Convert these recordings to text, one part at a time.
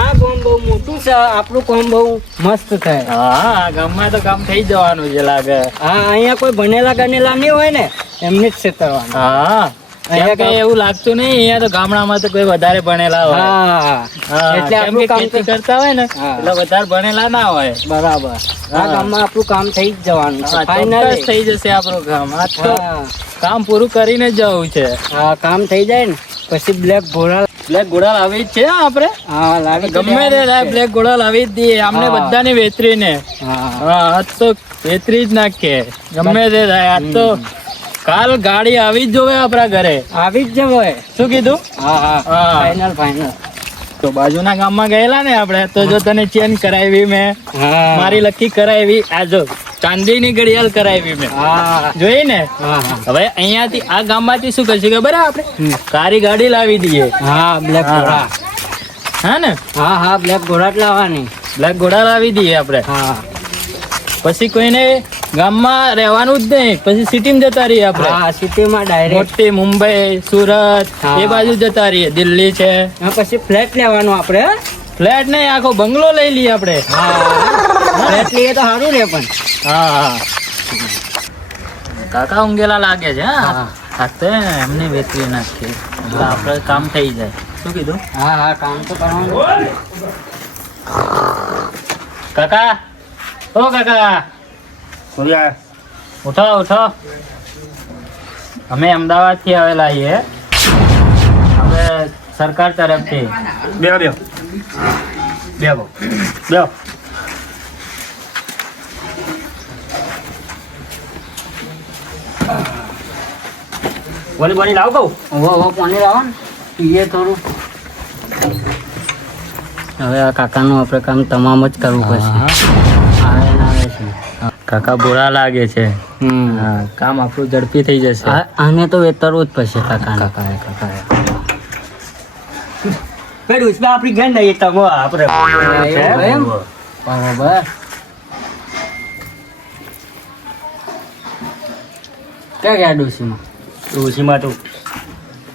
આ ગામ બહુ મોટું છે, આપણું કામ બહુ મસ્ત થાય. હા ગામમાં તો કામ થઈ જવાનું છે લાગે. હા અહીંયા કોઈ ભણેલા ગણેલા નહીં હોય ને એમને જ છેતરવાનું. હા અહીંયા કઈ એવું લાગતું નહીં. અહીંયા તો ગામડામાં તો કોઈ વધારે ભણેલા હોય. હા એટલે કેમ આપણું કે કામ ખેતી કરતા હોય ને એટલે વધારે ભણેલા ના હોય. બરાબર. આ ગામમાં આપણું કામ થઈ જ જવાનું છે. ચોક્કસ થઈ જશે આપણું કામ. આ તો કામ પૂરું કરીને જ જવું છે. હા કામ થઈ જાય ને પછી બ્લેક ઘોડા લાવી જ છે આપણે. હા લાવી ગમે તે થાય બ્લેક ઘોડા લાવી જ દઈએ અમને બધાને વેતરીને. હા આજ તો વેતરી જ નાખીએ ગમે તે થાય. આજ તો કાલ ગાડી આવી જ જોવે આપણા ઘરે. આવી જ જવાય. શું કીધું? હા ફાઈનલ. તો બાજુના ગામમાં ગયેલા ને આપણે તો જો તને ચેન કરાવી મેં, મારી લકી કરાવી, આ જો ચાંદીની ઘડિયાળ કરાવી મેં. જોઈ ને. હવે અહીંયાથી આ ગામમાંથી શું કરશે ખબર આપણે? કારી ગાડી લાવી દઈએ. હા બ્લેક ઘોડા. હા ને. હા બ્લેક ઘોડા જ લાવવાની. બ્લેક ઘોડા લાવી દઈએ આપણે. હા પછી કોઈને ગામમાં રહેવાનું જ નહીં, પછી સિટીમાં જતા રહીએ આપણે. હા સિટીમાં ડાયરેક્ટ મોટી મુંબઈ, સુરત એ બાજુ જતા રહીએ. દિલ્હી છે. પછી ફ્લેટ લેવાનું આપણે. ફ્લેટ નહીં, આખો બંગલો લઈ લઈએ આપણે. ફ્લેટ લઈએ તો સારું રે પણ. હા કાકા ઊંઘેલા લાગે છે. હા તો એમને વેચવી નાખીએ એટલે આપણે કામ થઈ જાય. શું કીધું? હા કામ તો કરવાનું. કાકા ઓ કાકા ઉઠો. અમે અમદાવાદ થી આવેલા છીએ. હવે સરકાર તરફથી બે બોલી લાવ કહું. પાણી લાવો ને પીએ થોડું. હવે આ કાકાનું આપણે કામ તમામ જ કરવું પડશે. કાકા બોરા લાગે છે. કામ આપણું ઝડપી થઈ જશે. આને તો વેતરવું જ પડશે કાકા. આપણી ઘર નહીં તમે આપણે બરાબર. ક્યાં ગયા ડોશીમાં તો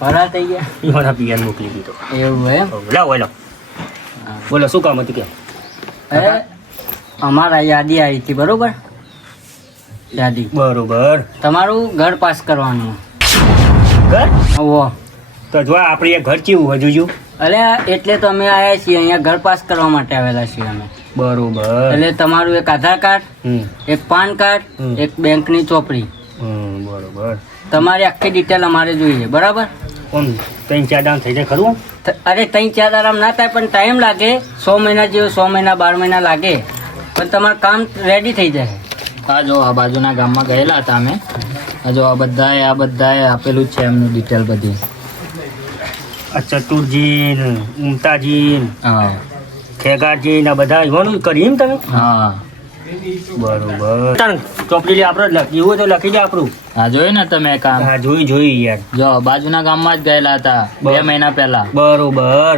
ફરા થઈ ગયા. પિયર મોકલી દીધો. એવું એમ. લાવો બોલો શું કામ હતું કે? અરે અમારા યાદી આવી હતી. બરોબર તમારું ઘર પાસ કરવાનું. ઘર? તો જો આપણે ઘર કેવું હજુ અરે એટલે તો અમે આવ્યા છીએ અહીંયા ઘર પાસ કરવા માટે આવેલા છીએ અમે. બરોબર. એટલે તમારું એક આધાર કાર્ડ, એક પાન કાર્ડ, એક બેંકની ચોપડી. બરોબર. તમારી આખી ડિટેલ અમારે જોઈએ. બરાબર. 3-4 દામ થઈ જાય ખરું? અરે 3-4 દામ ના થાય પણ ટાઈમ લાગે. 6 મહિના જેવું, 6 મહિના 12 મહિના લાગે પણ તમારું કામ રેડી થઈ જાય. હા જો આ બાજુના ગામમાં ગયેલા હતા અમે. જો આ બધાએ આપેલું જ છે એમનું ડિટેલ બધી. ચતુરજી, ઉમતાજી, ખેગારજી ના બધા એવાનું કરી તમે? હા બરોબર. ચોપડી આપણે લખી હોય તો લખી દે આપણું. હા જોયું ને તમે કામ? હા જોઈ યાર. જો બાજુના ગામમાં જ ગયેલા હતા 2 મહિના પહેલા. બરોબર.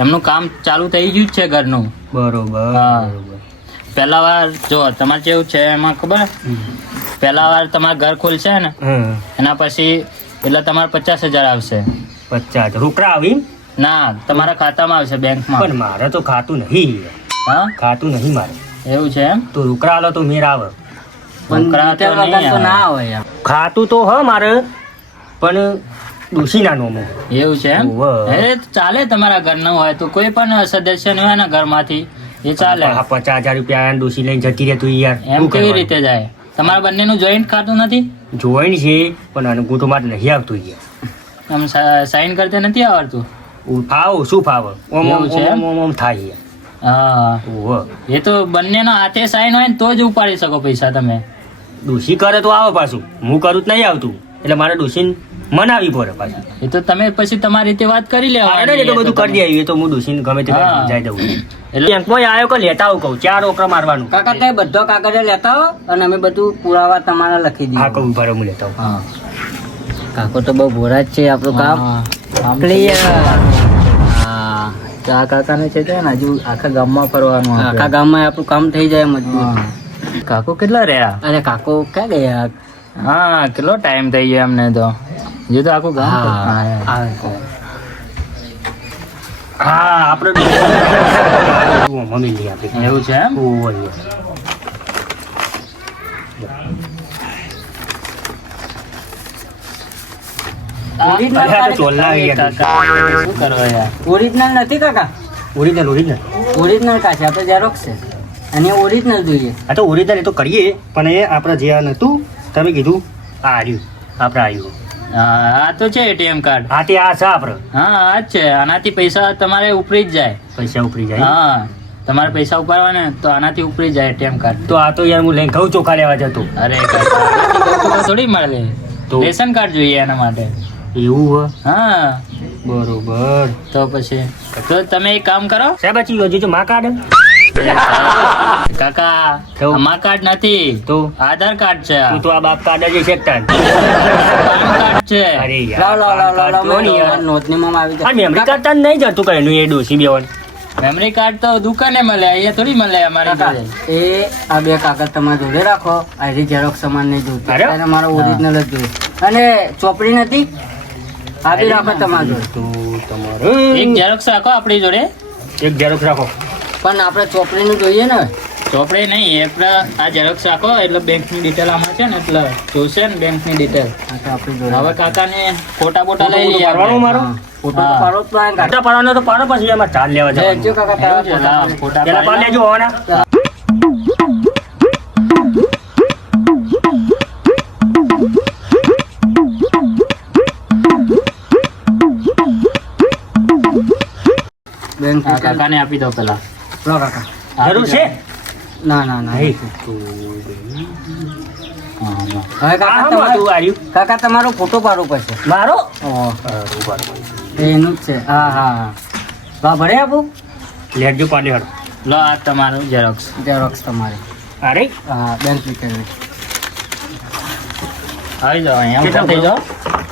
એમનું કામ ચાલુ થઈ ગયું છે ઘરનું. બરોબર. પહેલા વાર જો તમારે કેવું છે એમાં ખબર? પહેલા વાર તમારે ઘર ખોલશે ને એના પછી એટલે તમારે 50,000 આવશે. 50 રોકડા આવી? ના તમારા ખાતામાં આવશે બેંકમાં. પણ મારે તો ખાતું નહીં. ખાતું નહીં મારે. એવું છે એમ? તો રોકડા આલો તો મેર આવે. ના આવે. ખાતું તો હ મારે પણ દોશી ના નોમો. એવું છે એમ? ચાલે તમારા ઘરનું હોય તો કોઈ પણ સદસ્ય હોય ને ઘરમાંથી એ ચાલે. 50,000 રૂપિયા દોશી લઈને જતી રહે તું યાર. એમ કેવી રીતે જાય? તમારા બંનેનું જોઈન્ટ ખાતું નથી? જોઈન્ટ છે પણ અનુકૂળ તો મારે નહીં આવતું યાર. આમ સાઈન કરતે નથી આવડતું? શું ફાવ ઓમ થાય. હા એ તો બંનેનો હાથે સાઈન હોય ને તો જ ઉપાડી શકો પૈસા તમે. ડોશી કરે તો આવે પાછું. હું કરું જ નહીં આવતું એટલે મારે ડોશીને મનાવી પડે પાછું. એ તો તમે પછી તમારી રીતે વાત કરી લેવાની. એ તો બધું કરી દે. તો હું ડોશીને ગમે તે જાય દઉં. એટલે બેંકમાં આવ્યો કે લેતા આવું કહું 4 રોકડા મારવાનું. કાકા કઈ બધો કાગળ લેતા આવો અને અમે બધું પુરાવા તમારા લખી દઈએ. હા કહું ભરે હું લેતા આવું. કાકો તો બહુ ભોળા જ છે. આપણું કામ ક્લિયર. આ કાકાને છે ને હજુ આખા ગામમાં ફરવાનું. આખા ગામમાં આપણું કામ થઈ જાય મજબૂત. કાકો કેટલા રહ્યા? અરે કાકો ક્યાં ગયા? હા કેટલો ટાઈમ થઈ ગયો અમને તો. જો તો આખું ગામ હા આપણે મમ્મી લઈ આપે એવું છે એમ શું કરો યાર ઓરિજિનલ નથી કાકા ઓરિજિનલ ઓરિજિનલ કાશે આપણે ઝેરોક્સ છે અને ઓરિજિનલ જોઈએ આ તો ઓરિજિનલ એ તો કરીએ પણ એ આપણે જે આ નતું તમે કીધું આ આવ્યું આપણે આવ્યું આ તો છે એટીએમ કાર્ડ હા તે આ છે આપણે હા આ જ છે આનાથી પૈસા તમારે ઉપરી જ જાય પૈસા ઉપરી જાય હા તમારે પૈસા ઉપાડવા ને તો આનાથી ઉપરી જાય એટીએમ કાર્ડ તો આ તો યાર હું લઈને ઘઉં ચોખા લેવા જતો અરે કાકા, આનાથી ઘર થોડી મળે તો? રેશન કાર્ડ જોઈએ એના માટે એવું હો હા બરોબર તો પછી તો તમે એક કામ કરો સાહેબ હજી હજુ તો માં કાર્ડ કાકા તો? આમાં કાર્ડ નથી તો આધાર કાર્ડ છે આ. તું તો આ બાપ કાર્ડ જ છે તાર પાન કાર્ડ છે અરે યાર પાન કાર્ડ તો નહીં યાર. નોંધણીમાં આવી આ મેમરી કાર્ડ તાર નહીં જતું કઈ નું એ ડોસી બેવન મેમરી કાર્ડ તો દુકાને મળે અહીંયા થોડી મળે અમારી જોડે. એ આ બે કાગળ તમારા જોડે રાખો આરી ઝેરોક્સ સમાન નહીં જોઈતી અરે? ત્યારે મારો ઓરિજિનલ જ જોઈએ અને ચોપડી નથી આ બી રાખો તમારા જોડે તો તમારે એક ઝેરોક્સ રાખો આપણી જોડે એક ઝેરોક્સ રાખો પણ આપણે ચોપડીનું જોઈએ ને ચોપડી નહીં આપણે આ ઝેરોક્સ રાખો એટલે બેંકની ડિટેલ આમાં છે ને એટલે જોશે ને બેંકની ડિટેલ હવે કાકાને ફોટા બોટા લઈ લઈએ પાડવાનો મારો? ફોટો તો પાડો જ પડે ને કાકા. ફોટા પાડવાનો તો પાડો પછી એમાં ચાલ લેવા લેજો જવાનું કાકા પાડો છે. હા, ફોટા પેલા પાડ પાડી લેજો હોવાના બેંક કાકાને આપી દો પેલા લો કાકા જરૂર છે ના ના ના નહીં. હા, હા. હવે આ કાકા હામાં તમારે તું આવ્યું કાકા તમારો ફોટો પાડવો પડશે મારો એનું જ છે હા હા હા વાહ ભરે આપું લેજો પાડે હળ લો આ તમારું ઝેરોક્સ તમારે અરે હા બેંક ડિટેલ આવી જાઓ અહીંયા કેટલા ઉભા થઈ જાઓ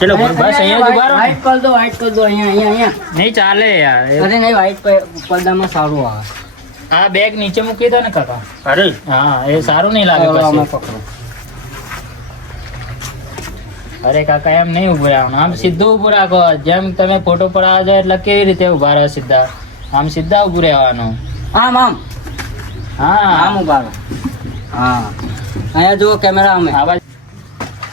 ચલો બસ અહીંયા જ ઉભા રહો ને. વાઇટ કર દો અહીંયા નહીં ચાલે યાર અરે નહીં વાઇટ પડદામાં સારું આવે આ બેગ નીચે મૂકી દો ને કાકા અરે હા એ સારું નહીં લાગે ચાલો, આમાં પછી. પકડો. અરે કાકા એમ નહીં ઉભું રહેવાનું આમ સીધું ઉભું રાખો જેમ તમે ફોટો પડાવવા જાઓ એટલે કેવી રીતે ઉભા રહો સીધા આમ સીધા ઉભું રહેવાનું આમ આમ હા આમ ઉભા રહો. હા અહીંયા જુઓ કેમેરા અમે આ બાજુ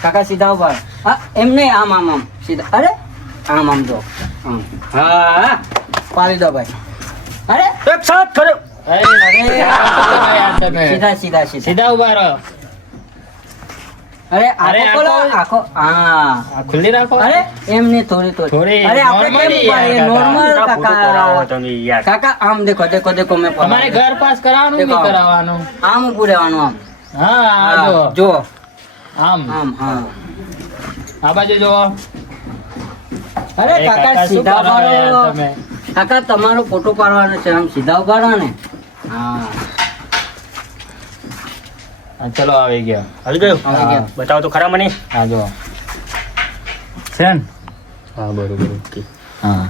કાકા સીધા ઉભા રહો. હા એમ નહીં આમ આમ આમ સીધા અરે આમ આમ જો આમ હા પાડી દો ભાઈ અરે એક સાથ ખરો અરે આ શું કરો યાર તમે? સીધા સીધા સીધા સીધા ઉભા રહો અરે અરે, આખો ખોલો આખો- આખો હા આ ખુલ્લી રાખો અરે એમ નહીં થોડી થોડી અરે આપણે કેમ normally ઉભા રહીએ? યાર, normal ફોટો પડાવો કાકા તમે યાર કાકા આમ દેખો દેખો દેખો મેં તમારે ઘર પાસ કરાવવાનું દેખો. નહીં કરાવવાનું આમ ઊભું રહેવાનું આમ હા આ હા, જો જો આમ આમ હા આ બાજુ જો અરે એ કાકા કાકા શું સીધા કરો ઉભા યાર રહો. તમે? કાકા તમારો ફોટો પાડવાનો છે આમ સીધા ઉભા રહો ને હા હા, ચલો આવી ગયા આવી ગયો આવી ગયો. બતાવો તો ખરા મને હા જો છે ને? હા બરોબર ઓકે હા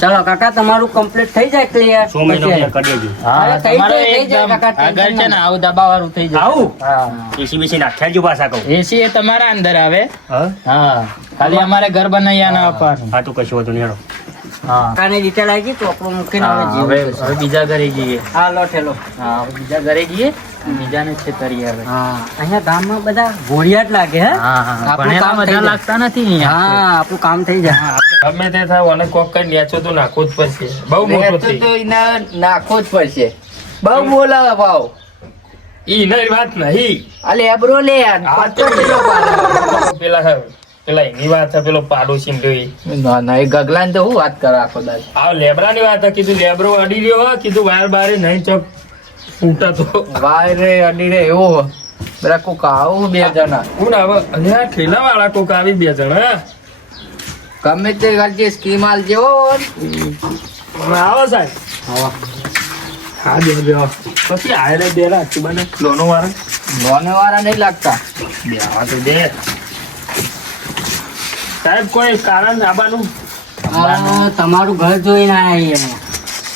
ચાલો કાકા તમારું કમ્પ્લીટ થઈ જાય ક્લિયર 100 મહિનો કરી દેજો હા અરે થઈ તમારે જાય, થઈ જાય, એકદમ કાકા, આગળ tension છે ને આવું દબાવાળું થઈ જાય આવું હા એસી બેસી નાખ્યા જો પાછા કહું એસી એ તમારા અંદર આવે હા હા ખાલી અમારે ઘર બનાવીને આપવાનું હા તો કશું હતું નહીં હેડો હા કાકાની ડિટેલ આવી ગઈ તો આપણું મૂકીને હા, હવે હવે જીવ હવે બીજા ઘરે જઈએ હા લો ઠેલો હા હવે બીજા ઘરે જઈએ બીજાને છેતરીએ હવે હા અહીંયા ગામમાં બધા ઘોડિયાટ લાગે હે હા હા આપણું ભણેલા કામ થઈ બધા જાય. લાગતા નથી અહીંયા. હા આપણું કામ થઈ જાય ગમે તે થાય અને કોક કઈ નેચો તો નાખવું જ પડશે બહુ મોટું થઈ નાખવો જ પડશે બહુ બોલાવે ભાવ ઈ એની વાત નહીં આ લેબરો લે યાર આ 50 કિલો પાડો. પેલા એની વાત છે પેલો પાડોશી ને જોઈ ના ના એ ગગલાને તો હું વાત કરે આખો દાડો. આ લેબરા ની વાત છે. કીધું લેબરો અડી રહ્યો હોય. કીધું વાયર બારે નહીં ચોક ફૂટા તો વાય રે અડી રે એવો બધા કોક આવું બે જણા હું ને હવે અલ્યા ઠેલા વાળા કોક આવી બે જણા ગમે તે કરજે સ્કીમ આલ જેવો આવો સાહેબ હા બે પછી આયરે બે રાખી બને લોનો વાળા લોને વાળા નહીં લાગતા બે આવા તો દે સાહેબ કોઈ કારણ આબાનું હા, તમારું ઘર જોઈને આયા અહીંયા.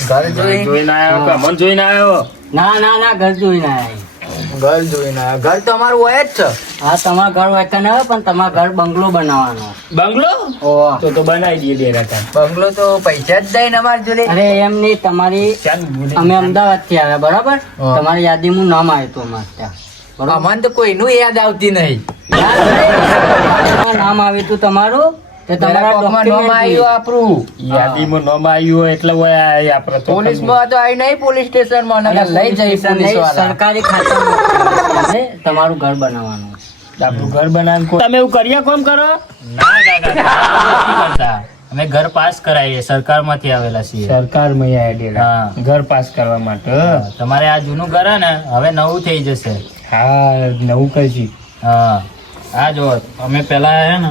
ઘર જોઈ જોઈને આવ્યો કે અમન જોઈને આવ્યો ના ના ના ઘર જોઈને આયા ઘર જોઈને આયા. ઘર તો અમારું હોય જ છે. હા તમારા ઘર વાંચતા ના હોય પણ તમારા ઘર બંગલો બનાવવાનો. બંગલો ઓહ. તો બનાવી દઈએ ડેરા બંગલો તો પૈસા જ દઈ ને અમારી જોડે. અરે એમ નહીં, તમારી અમે અમદાવાદ થી આવ્યા બરાબર, હા. તમારી યાદીમાં નામ આવ્યું હતું અમારે ત્યાં બરોબર? અમને તો કોઈનું યાદ આવતી નહીં. નામ આવ્યું હતું તમારું તે તમારા કોકમાં નામ document આવ્યું આપણું. યાદીમાં નામ આવ્યું એટલે હોય આપણે તો પોલીસમાં તો આવી નહીં, પોલીસ સ્ટેશનમાં નકર લઈ જઈ પોલીસ વાળા. સરકારી ખાતા તમારું ઘર બનાવવાનું. આપણું ઘર બનાવીને તમે એવું કર્યા કોમ કરો ના કાકા અમે ઘર પાસ કરાવીએ સરકારમાંથી આવેલા છીએ સરકારમાં આવેલા ઘર પાસ કરવા માટે તમારે આ જૂનું ઘર હે ને હવે નવું થઈ જશે હા નવું કરજી હા આ જો અમે પેલા હે ને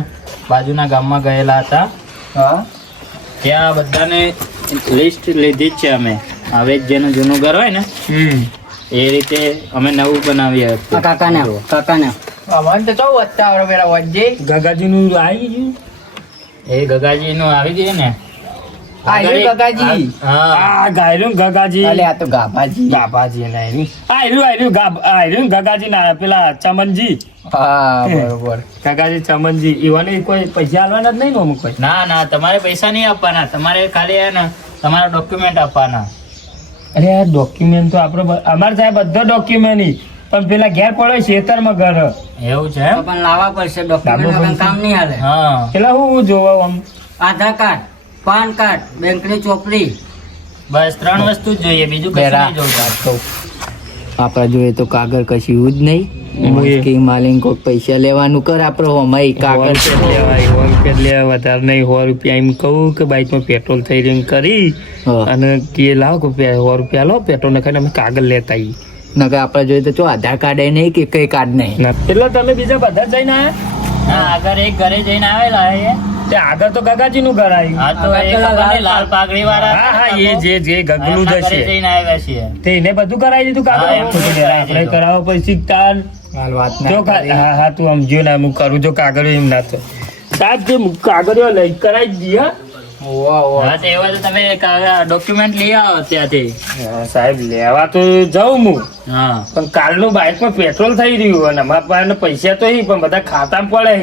બાજુના ગામમાં ગયેલા હતા હા ત્યાં બધાને લિસ્ટ લીધી જ છે અમે હવે જેનું જૂનું ઘર હોય ને એ રીતે અમે નવું બનાવીએ આ કાકાને અમને તો ચો વધતા આવડે પેલા વજ્જે. ગગાજીનું આવી ગયું એ ગગાજીનું આવી ગયું ને આયરું ગગાજી. હા ગાયરું ગગાજી અલે આ તો ગાભાજી. ગાભાજી નહીં આયરું ગગાજી ના પેલા ચમનજી હા બરોબર. ગગાજી ચમનજી ઈવાને કોઈ પૈસા આલવાના જ નહીં ને અમુક કોઈ ના ના તમારે પૈસા નહીં આપવાના તમારે ખાલી હે ને તમારા ડોક્યુમેન્ટ આપવાના અરે આ ડોક્યુમેન્ટ તો આપણે અમારે સાહેબ બધા ડોક્યુમેન્ટ પણ પેલા ઘેર પડે ખેતરમાં ઘર એવું છે તો પણ લાવવા પડશે ડોક્યુમેન્ટ, કામ નહીં હાલે. હા પેલા હું જોવા આમ આધાર કાર્ડ, પાન કાર્ડ, બેંકની ચોપડી, બસ 3 વસ્તુ જ જોઈએ બીજું કશું બેરા. નહીં જોઈતું આપડા જોઈએ તો કાગળ કશું જ નહીં. કે માલિક કોઈ પૈસા લેવાનું કર આપડે અમારી કાગળ વધારે નહીં 100 રૂપિયા એમ કહું કે બાઇકમાં પેટ્રોલ થઈ રહ્યું કરી હા. અને કે લાવો કે 100 રૂપિયા લો પેટ્રોલ નાખીને અમે કાગળ લેતા આવીએ નકર આપડે જોઈએ તો ચો આધાર કાર્ડ નહીં કે કઈ કાર્ડ નહીં. એટલે તમે બીજા બધા જઈને આયા આગળ એક ઘરે જઈને આવેલા તે આગળ તો ગગાજી નું ઘર આવ્યું હા તો લાલ પાઘડી વાળા હા હા એ જે ગગલું જ છે જઈને આવ્યા છીએ તે એને બધું કરાવી દીધું કાગળ આપણે કરાવો પછી તાન હાલ વાત જો હા હા તું સમજ્યો ને હું કરું જો કાગળ એમ ના તો સાહેબ જે કાગળિયો લઈ કરાવી દઈએ હા તો એવા તો તમે ડોક્યુમેન્ટ લઈ આવો ત્યાંથી સાહેબ લેવા તો જાઉં હું હા પણ કાલનું બાઇકમાં પેટ્રોલ થઈ રહ્યું અને અમારા પાસે પૈસા તો પણ બધા ખાતામાં પડે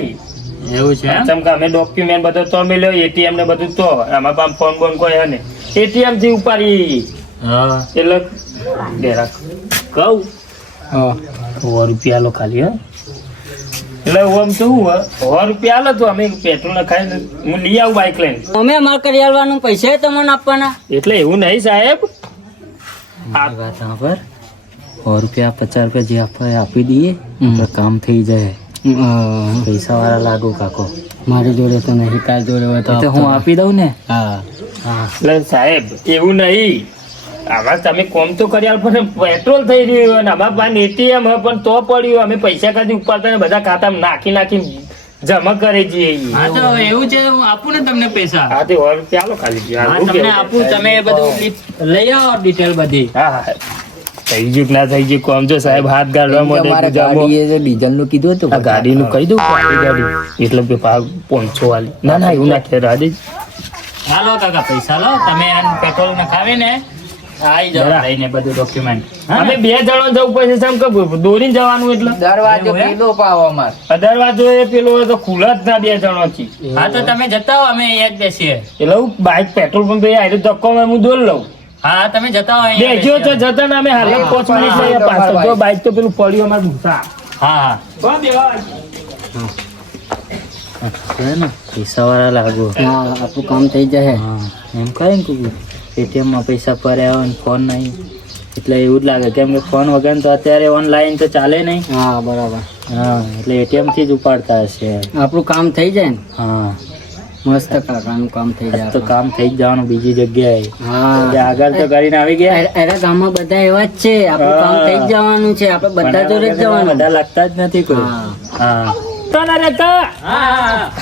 એવું છે ચમ કે અમે ડોક્યુમેન્ટ બધો તો મેલ્યો એટીએમ ને બધું તો અમારા પાસે ફોન બોન કોઈ હે ને એટીએમ થી ઉપાડી એટલે ડેરા કહું 100 રૂપિયા લો ખાલી હા એટલે આમ તો 100 રૂપિયા આલો તો અમે પેટ્રોલ નખાઈને હું લઈ આવું બાઇક લઈને અમે અમારે કરી આલવાનું, પૈસા તમને આપવાના. એટલે એવું નહીં સાહેબ વાત સાંભળ. 100 રૂપિયા 50 રૂપિયા જે આપણે આપી દઈએ તો કામ થઈ જાય. પૈસા વાળા લાગુ કાકો. મારી જોડે તો નહીં, તાર જોડે હોય તો હું આપી દઉં ને. હા એટલે સાહેબ એવું નહીં આમાં તમે કોમ તો કરી આલો પણ પેટ્રોલ થઈ રહ્યું અને અમારા પાસે એટીએમ હે પણ તો પડ્યું અમે પૈસા કાઢી ઉપાડતા ને બધા ખાતામાં નાખી જમા કરી જઈએ હા તો એવું છે, હું આપું ને તમને પૈસા. હા તે 100 રૂપિયા આલો ખાલી હા તમને આપું, તમે એ બધું લઈ આવો ડિટેલ બધી. હા હા થઈ ગયું કે ના થઈ ગયું કોમ જો સાહેબ હાથ ગાળવા અમારે ગાડીએ ડીઝલ નું કીધું હતું. આ ગાડીનું કહી દઉં ગાડી એટલે કે ભાવ 500 વાલી ના ના એવું નાખે રાજી હાલો કાકા પૈસા લો તમે પેટ્રોલ નખાવી ને આવી જાવ લઈને બધું ડોક્યુમેન્ટ અમે 2 જણા જવું પડશે સમ કે દોરીને જવાનું એટલે દરવાજો પેલો પાવો અમાર. દરવાજો એ પેલો તો ખુલ્લા જ ના 2 જણાથી હા તો તમે જતા હો અમે અહીંયા જ બેસીએ એટલે હું બાઇક પેટ્રોલ પંપ એ આયરો ધક્કો હું દોર લઉં હા તમે જતા હો બેજો તો જતા ને અમે હાલ 5 મિનિટ લઈએ પાછળ જો બાઇક તો પેલું પડ્યું અમાર દુસા હા હા કોણ દેવા પૈસા વાળા લાગુ હા આપણું કામ થઈ જાય. એમ કહે ને એટીએમ માં પૈસા પડ્યા હોય ફોન નહીં એટલે એવું જ લાગે કેમ કે ફોન વગર તો અત્યારે ઓનલાઈન તો ચાલે નહીં હા બરાબર. હા એટલે એટીએમ થી જ ઉપાડતા હશે આપણું કામ થઈ જાય ને હા મસ્ત કાકાનું કામ થઈ જાય. તો કામ થઈ જ જવાનું બીજી જગ્યાએ હા આગળ તો કરીને આવી ગયા એના ગામમાં બધા એવા જ છે, આપણું કામ થઈ જ જવાનું છે, આપણે બધા જોડે જ જવાનું. બધા લાગતા જ નથી કોઈ હા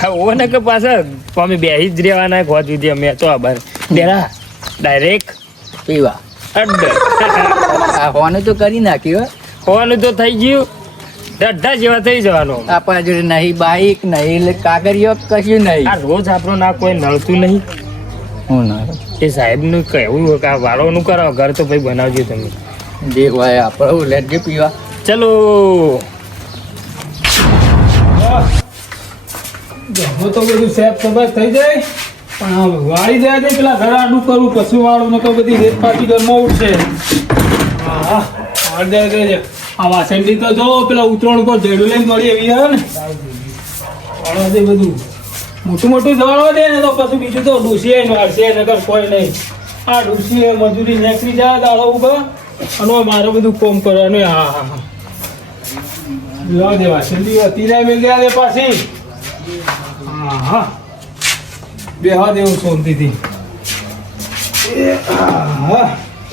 હા ઓને કે પાછા અમે બેહી જ રહેવાના ગોત સુધી અમે તો આભાર ડેરા ડાયરેક્ટ પીવા અડ્ડ આ હોવાનું તો કરી નાખ્યું. હોવાનું તો થઈ ગયું અડધા જેવા થઈ જવાનું આપણા જોડે નહીં બાઈક નહીં કાગળિયો કશું નહીં. આ રોજ આપણો ના કોઈ નડતું નહીં હું ના એ સાહેબ નું કહેવું હોય કે આ વાળો નું કરો ઘર તો ભાઈ બનાવજો તમે જે હોય આપણે લેટ જે પીવા ચલો હું તો બધું સેફ સફાઈ થઈ જાય પણ આ વાળી જાય છે પેલા ઘર આડું કરવું પશુ વાળું ને તો બધી રેત પાછી ઘરમાં ઉઠશે. હા વાળી જાય છે. આ વાસણથી તો જો પેલા ઉતરણ ઉપર જેડું લઈને દોડી એવી આવે ને વાળવા દે બધું મોટું મોટું દોડવા દે ને તો પછી બીજું તો ડૂસીએ વાળશે નગર કોઈ નહીં. આ ડૂસીએ મજૂરી નેકરી જાય દાડો ઉપર અને મારે બધું કોમ કરવાનું. હા હા હા લેવા દે વાસણથી હતી જાય મેં ગયા દે પાછી. હા હા બેહવા દેવું શાંતિથી.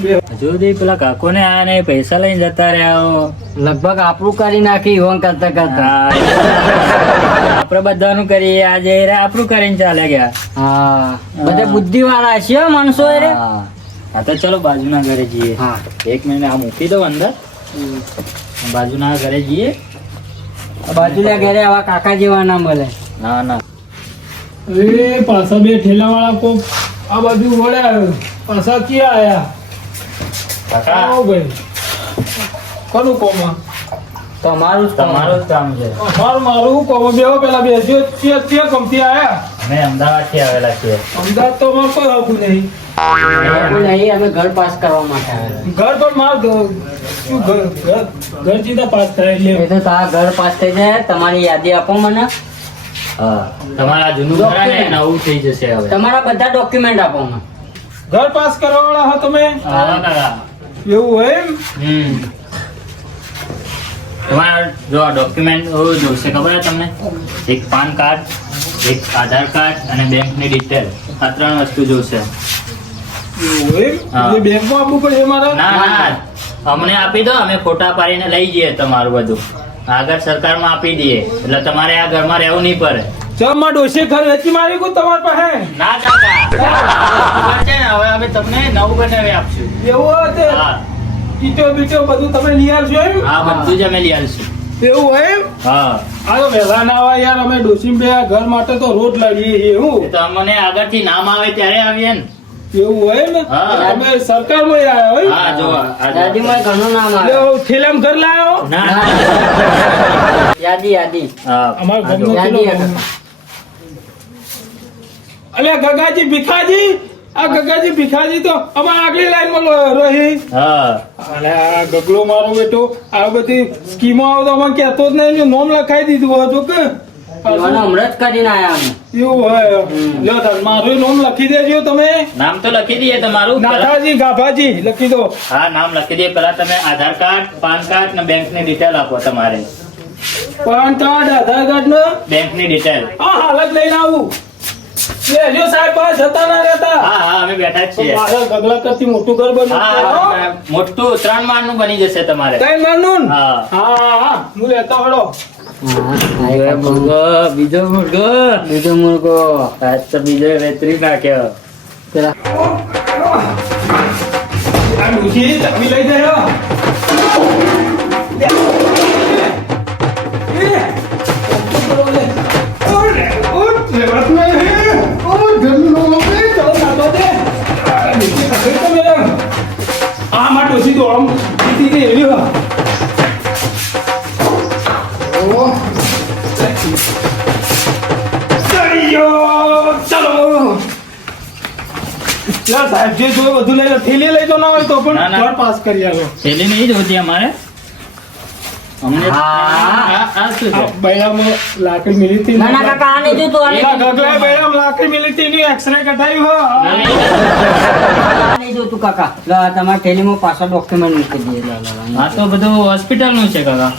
હજુ સુધી પેલા કાકો ને આ ને પૈસા લઈને જતા રહ્યા. લગભગ આપણું કરી નાખી હોન કરતા કરતા. આપડે બધાનું કરીએ આજે આપણું કરીને ચાલે ગયા. હા બધા બુદ્ધિ વાળા છે હો માણસો એ રે. હા તો ચલો બાજુના ઘરે જઈએ. હા 1 મિનિટ આ મૂકી દો અંદર. બાજુના ઘરે જઈએ. બાજુના ઘરે આવા કાકા જેવા ના મળે. ના ના એ પાછા બે ઠેલા વાળા કોક આ બાજુ વળ્યા પાછા ક્યાં આયા? કાકા આવો ભાઈ કોનું કોમા? તમારું તમારું જ કામ છે. મારું કોમા બેહો પેલા બેસ્યો તે કમથી આયા. અમે અમદાવાદ થી આવેલા છીએ. અમદાવાદ તો અમારે કોઈ હકું નહીં. એવું નહીં, અમે ઘર પાસ કરવા માટે આવેલા. ઘર પર માર શું ઘર સીધા પાસ થાય એ એટલે તો તારા ઘર પાસ થઈ જાય. તમારી યાદી આપો મને. હા તમારા જૂનું ઘર આવે ને નવું થઈ જશે હવે. તમારા બધા ડોક્યુમેન્ટ આપો મને. ઘર પાસ કરવા વાળા હો તમે? હા કાકા. એવું હોય એમ? તમારા જો આ ડોક્યુમેન્ટ જોશે ખબર છે તમને? એક પાન કાર્ડ, એક આધાર કાર્ડ અને બેંકની ડિટેલ. આ 3 વસ્તુ જોશે. એવું હોય એમ? હા. એ બેંકમાં આપવું પડે મારે? ના ના અમને આપી દો, અમે ફોટા પાડીને લઈ જઈએ તમારું બધું. આગળ સરકારમાં આપી દઈએ એટલે તમારે આ ઘરમાં રહેવું નહીં પડે. ચમ માં ડોશે ઘર વેચી મારી કું તમારી પાસે? ના કાકા છે ને, હવે અમે તમને નવું બનાવી આપશું. એવું હોય તે હા ઈટો બીટો બધું તમે લઈ આવશો એમ? હા બધું જ અમે લઈ આવીશું. એવું હોય એમ? હા આ તો વહેલા ના આવે યાર, અમે ડોશી બે ઘર માટે તો રોજ લડીએ છીએ. એ એવું તો અમને આગળથી નામ આવે ત્યારે આવીએ ને. એવું હોય ને? હા. તમે સરકારમાં આવ્યા હોય? હા જો આ જો. યાદીમાં ઘણું નામ આવે. એટલે થેલામ ઘર લાવ્યો? ના ના. યાદી. હા અમારા આ જો. ઘરનો યાદી થેલો. કાકા. અલ્યા ગગાજી ભીખાજી, આ ગગાજી ભીખાજી તો અમારા આગલી લાઈનમાં રહી. હા અને આ ગગલો મારો બેટો આ બધી સ્કીમો આવે તો અમે કહેતો જ નહીં, નોમ લખાઈ દીધું હોય તો કે એવાનો હમણાં જ કરીને આયા અમે. એવું હોય. લ્યો તાર મારું નોમ લખી દેજો તમે. નામ તો લખી દઈએ તમારું. પેલા- નાથાજી ગાભાજી લખી દો. હા નામ લખી દઈએ. પેલા તમે આધાર કાર્ડ, પાન કાર્ડ ને બેંકની ડિટેલ આપો તમારે. પાન કાર્ડ, આધાર કાર્ડ ને બેંકની ડિટેલ. હા હાલત લઈને આવું. લેજો સાહેબ બસ જતા ના રહેતા. હા હા અમે બેઠા જ છીએ. મારે ગગલા કરતી મોટું ઘર બન્યું. હા મોટું 3 માળનું બની જશે તમારે. કઈ માનું? હા. હા હું લેતો હળો. બીજો મુર્ગો. બીજો મુર્ગો. આજ તો બીજો વેતરી નાખ્યો. પેલા આ ડૂસી તમે લઈ જાય. સાહેબ જે જોયું બધું લઈને થેલી લઈ તો ના હોય તો પણ ના, ના. ઘર પાસ કરી આવ્યો. થેલી નહીં જોતી અમારે. અમને આ શું છે? બૈરામાં લાકડી મિલી હતી. ના ના કાકા આ નહીં જોતું, આ નહીં એના જોતું. ગગલા બૈરામાં લાકડી મિલી હતી, એની એક્સરે કઢાયું હો. આ નહીં જોતું કાકા. લો, આ તમારા થેલીમાં પાછા ડોક્યુમેન્ટ મૂકી દઈએ. લો, લો, લો. આ તો બધું હોસ્પિટલનું છે કાકા.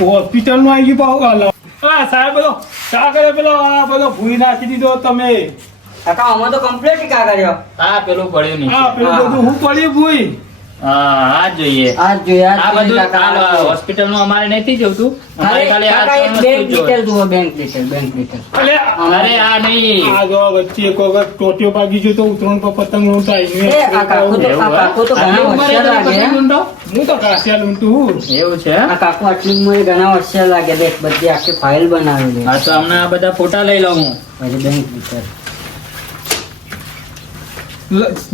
હોસ્પિટલમાં આવી ગયું પાછું હાલ. હા સાહેબ બધો ચા કરે પેલો આ બધો ભૂઈ નાખી દીધો તમે. કાકા આમાં તો કમ્પ્લીટ કાગળિયો. આ પેલું પડ્યું નહીં. હા પેલું બધું હું પડી ભૂઈ. હા આ જ જોઈએ. આ જ જોઈએ, આ આ જ જોઈએ બધું કાકા, આ જ જોઈએ. હોસ્પિટલનું અમારે નથી જોતું. અમારે ખાલી આ કાકા, એક 3 બેંક વસ્તુ જ ડિટેલ જોઈએ. જુઓ, બેંક ડિટેલ, બેંક ડિટેલ. અલે અરે આ નહીં. આ જો વચ્ચે એક વખત ટોટીઓ ભાગી ગયો તો ઉતરણ પર પતંગ લૂંટાઈ. એ આ કાકુ તો એવું આ હોય? કાકુ તો આટલી ઘણા ઉંમરે હોશિયાર તમે લાગે. પતંગ લૂંટો? હું તો કાસિયા લૂંટું. એવું છે. આ કાકુ આટલી ઉંમરે ઘણા હોશિયાર લાગે. દેખ બધી આખી ફાઇલ બનાવેલી. હા તો હમણાં આ બધા ફોટા લઈ લઉં હું. પછી બેંક ડિટેલ.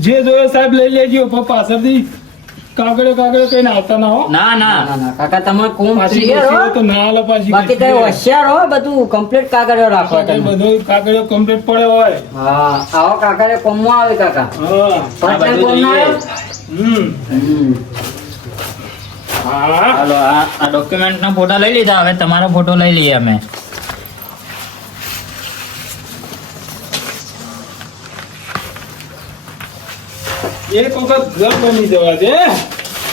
જે જોયો સાહેબ લઈ લેજો પણ પાછળથી કાગળે કઈને આવતા ના હો. ના ના ના ના કાકા તમારે કોમ પાછી clear ખુશી હો. હોય તો ના હાલે પાછી બાકી ખુશી તો હોય. હોશિયાર હો, બધું કમ્પ્લીટ કાગળિયો રાખો કાગળ તમે. બધું કાગળિયો complete પડ્યો હોય. હા આવો કાકા કોમમાં આવે કાકા. હા. આ બધું કોમ ના જોઈએ. આવે? હમ. હા. હાલો આ ડોક્યુમેન્ટ ના ફોટા લઈ લીધા, હવે તમારો ફોટો લઈ લઈએ અમે. એક વખત ઘર બની જવા દે.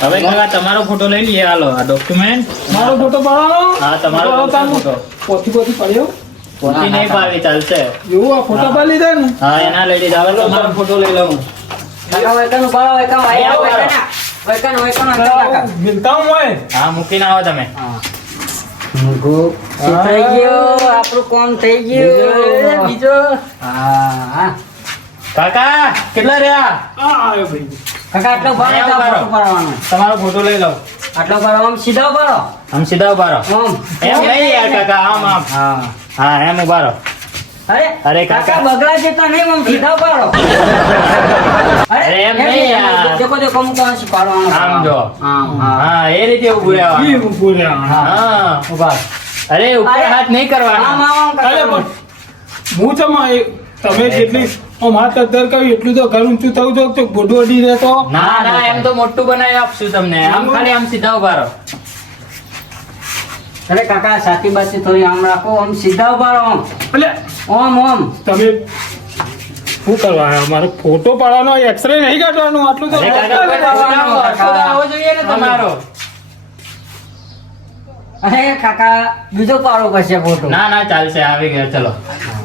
હવે કાકા તમારો ફોટો લઈ લઈએ. હાલો આ ડોક્યુમેન્ટ. મારો ફોટો પાડવાનો. હા, તમારો ફોટો. પોથી પડ્યો. પોતી નહીં પાડવી, ચાલશે. એવું આ ફોટા પાડી લીધા ને. હા એના લઈ લીધા. હવે તમારો ફોટો લઈ લઉં. કાકા વૈકાનું પાડો, વૈકાનું આઈ આવો, વૈકાનું અંદર કાકા. મિલતા હું હોય. હા મૂકીને આવો તમે. થઈ ગયો આપણું કામ થઈ ગયું. બીજો હા કાકા કેટલા રહ્યા? આ આવ્યો ભાઈ. કાકા આટલો ભાડો આવો, ફોટો ભાડો. પાડવાનો. તમારો ફોટો લઈ લઉં. આટલો ભાડો આમ સીધા પાડો આમ સીધા ઉભા રહો. આમ. એમ નહીં યાર કાકા, આમ આમ. હા હા એમ ઉભા રહો. અરે કાકા બગડા જેટલા નહીં આમ સીધા પાડો. અરે એમ નહીં યાર. દેખો દેખો હું કહું છું પાડવાનો. આમ જો. આમ હા હા એ રીતે ઉભું ઈ રહેવાનું. ઊભો રહ્યા. હા ઉભા. અરે ઉપર અરે. હાથ નહીં આમ કરવાનો. આમ આમ અરે કાકા. પણ હું ચમા તમે જેટલી આમ હાથ અદ્ધર કર્યું એટલું તો ઘર ઊંચું થવું જો તો ગોડું અડી રહેતો. ના ના એમ તો મોટું બનાવી આપશું તમને. આમ ખાલી આમ સીધા ઉભા રહો. અરે કાકા સાથી બાથી થોડી આમ રાખો, આમ સીધા ઉભા રહો આમ. એટલે ઓમ ઓમ. તમે શું કરવા આવ્યા? મારો ફોટો પાડવાનો, એક્સરે નહીં કાઢવાનું, આટલું તો અરે કાકા કોઈ કાકા. ફોટો તો આવો જોઈએ ને તમારો. અરે કાકા બીજો પાડો પછી ફોટો. ના ના ચાલશે, આવી ગયો. ચલો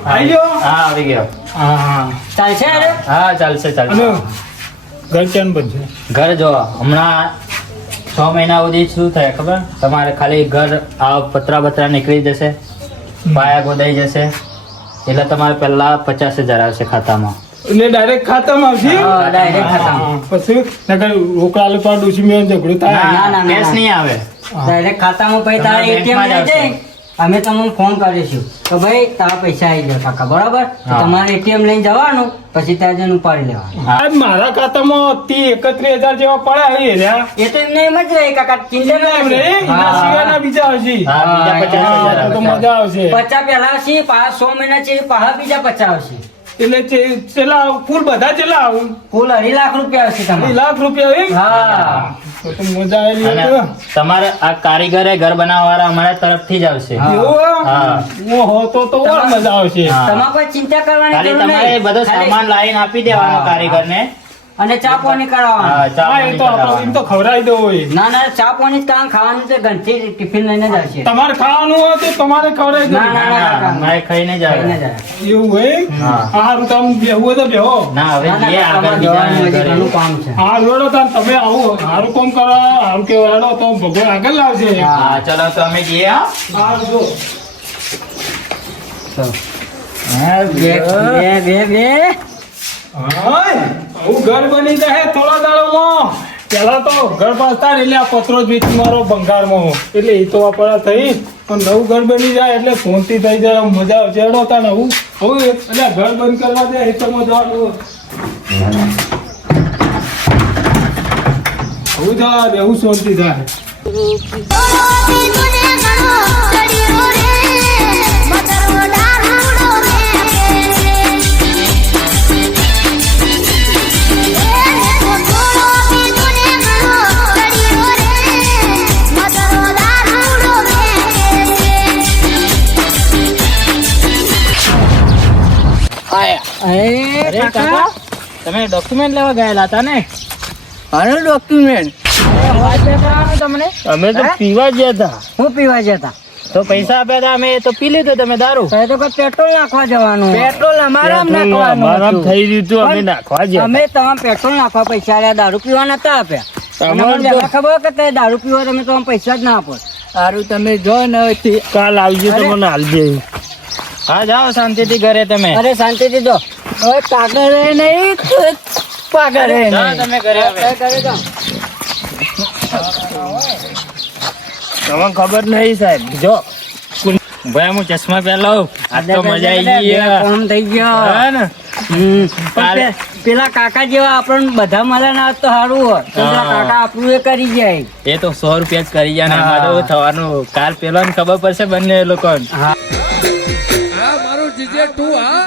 આવી ગયો? હા આવી ગયો. હા. ચાલશે અરે હા ચાલશે અને ચાલશે. ઘર કેમ બનશે? ઘર જો હમણાં 6 મહિના સુધી શું થાય ખબર? તમારે ખાલી ઘર આ પતરા બતરા નીકળી જશે, પાયા ગોદાઈ જશે, એટલે તમારે પહેલા 50,000 આવશે ખાતામાં. એટલે ડાયરેક્ટ ખાતામાં આવશે? હા, direct ખાતામાં. હા, પછી નકર રોકડા લેવા ડોશી મેં ઝઘડો થાય. ના, ના, ના, કેસ ના. નહીં આવે. ડાયરેક્ટ ખાતામાં પૈસા તારા તમારા એટીએમ બેંકમાં જ લઈ જાય. અમે તમને ફોન કરીશું તો ભાઈ તારા પૈસા આવી જાય કાકા, બરાબર? તો હા. તમારે એટીએમ લઈને જવાનું, પછી ત્યાં જઈને ઉપાડી લેવાનું. આજ મારા ખાતામાં 31,000 જેવા પડ્યા છે રહ્યા. એ તો એમને એમ જ રહે કાકા, ચિંતા ના એમ રે, કરશો. એના હા. સિવાયના બીજા આવશે. હા બીજા 50,000 હા, તો આવશે. મજા આવશે. 50 પહેલા આવશે, પાછા 100 મહિના છે, પાછા બીજા 50 આવશે. એટલે ચેલા ફૂલ બધા ચેલા આવું? કુલ 2.5 લાખ રૂપિયા આવશે 2 તમારે. લાખ રૂપિયા એમ? હા. તો મજા આવેલી અને હોય તમારે આ કારીગરે ઘર બનાવવા વાળા અમારા તરફથી જ આવશે. હા. તો. એવું હા. એમ? ઓહો, તો ઓર મજા આવશે. હા. તમારે કોઈ ચિંતા કરવાની ખાલી જરૂર તમારે નહીં. બધો ખાલી- સામાન લાવીને આપી દેવાનો હા. કારીગરને. અને ચા પાણી હા, કરાવવાનું. ચા હા, એ પાણી તો આપણે એમ તો ખવડાવી દો હોય. ના ના ચા પાણી જ કામ, ખાવાનું છે ઘરથી ટિફિન લઈને જ આવશે. તમારે ખાવાનું હોય તો તમારે ખવડાવી દો. ના, ના, ના, ના, મારે ખાઈને જ ખાઈને આવે. જ આવે. એવું હોય? હા. હારું તો આમ બેહવું હોય તો બેહો. ના હવે ના, ના, જઈએ કાકા, આગળ જવાનું હજી બીજા ઘણું કામ છે. હારું હેડો તાન તમે આવો. હારું કામ કરો, હારું કેવાડો તો ભગવાન આગળ લાવશે. હા ચલો તો અમે જઈએ હા. હારું જો. બે હાય, આવું ઘર બની જાય થોડા દાડામાં. પેલા તો ઘર પાછતા એટલે આ પત્રો જ વેચી મારો ભંગારમાં. એટલે એ તો આપણા થઈ પણ નવું ઘર બની જાય એટલે શાંતિ થઈ જાય, આમ મજા આવશે. હેડો તાન આવું આવું એટલે ઘર બંધ કરવા દે એ તો મજા આવે. આવું થાય એવું શાંતિ થાય. અરે કાકા તમે ડોક્યુમેન્ટ લેવા ગયેલા હતા ને? ડોક્યુમેન્ટ તમને અમે તો હે? પીવા ગયા હતા. હું પીવા જતા તો પૈસા આપ્યા હતા અમે, તો પી લીધું તમે દારૂ. તો એ તો કોઈ પેટ્રોલ નાખવા જવાનું. પેટ્રોલ અમારા અમારામ થઈ રહ્યું હતું, અમે પણ નાખવા ગયા. અમે તમારે પેટ્રોલ નાખવા પૈસા આલ્યા, દારૂ પીવા નતા આપ્યા. અને તમારે અમને તો- વહેલા ખબર કે તે દારૂ પીવા તમે તો પૈસા જ ના આપો. સારું તમે જો ને કાલ આવજો તો અરે. મને હાલજે. હા જાઓ શાંતિથી ઘરે તમે. અરે શાંતિથી જો. હવે કાગળ હે નહીં તો પાગળ હે જાઓ નહીં. તમે ઘરે હવે. ઘરે જાઓ. તમને ખબર નહીં સાહેબ. જો ભાઈ હું ચશ્મા પહેલાવ. આ તો મજા આવી ગઈ. કામ થઈ ગયો. હા ને? હમ. કાલે પેલા કાકા જેવા આપણને બધા મળે ના હોત તો સારું હોત તો પેલા હા. કાકા આપણું એ કરી જાય. એ તો 100 રૂપિયા જ કરી જાય ને હા. એમાં તો થવાનું કાલ પેલો ખબર પડશે બંને લોકો હા આ મારું જીજે તું હા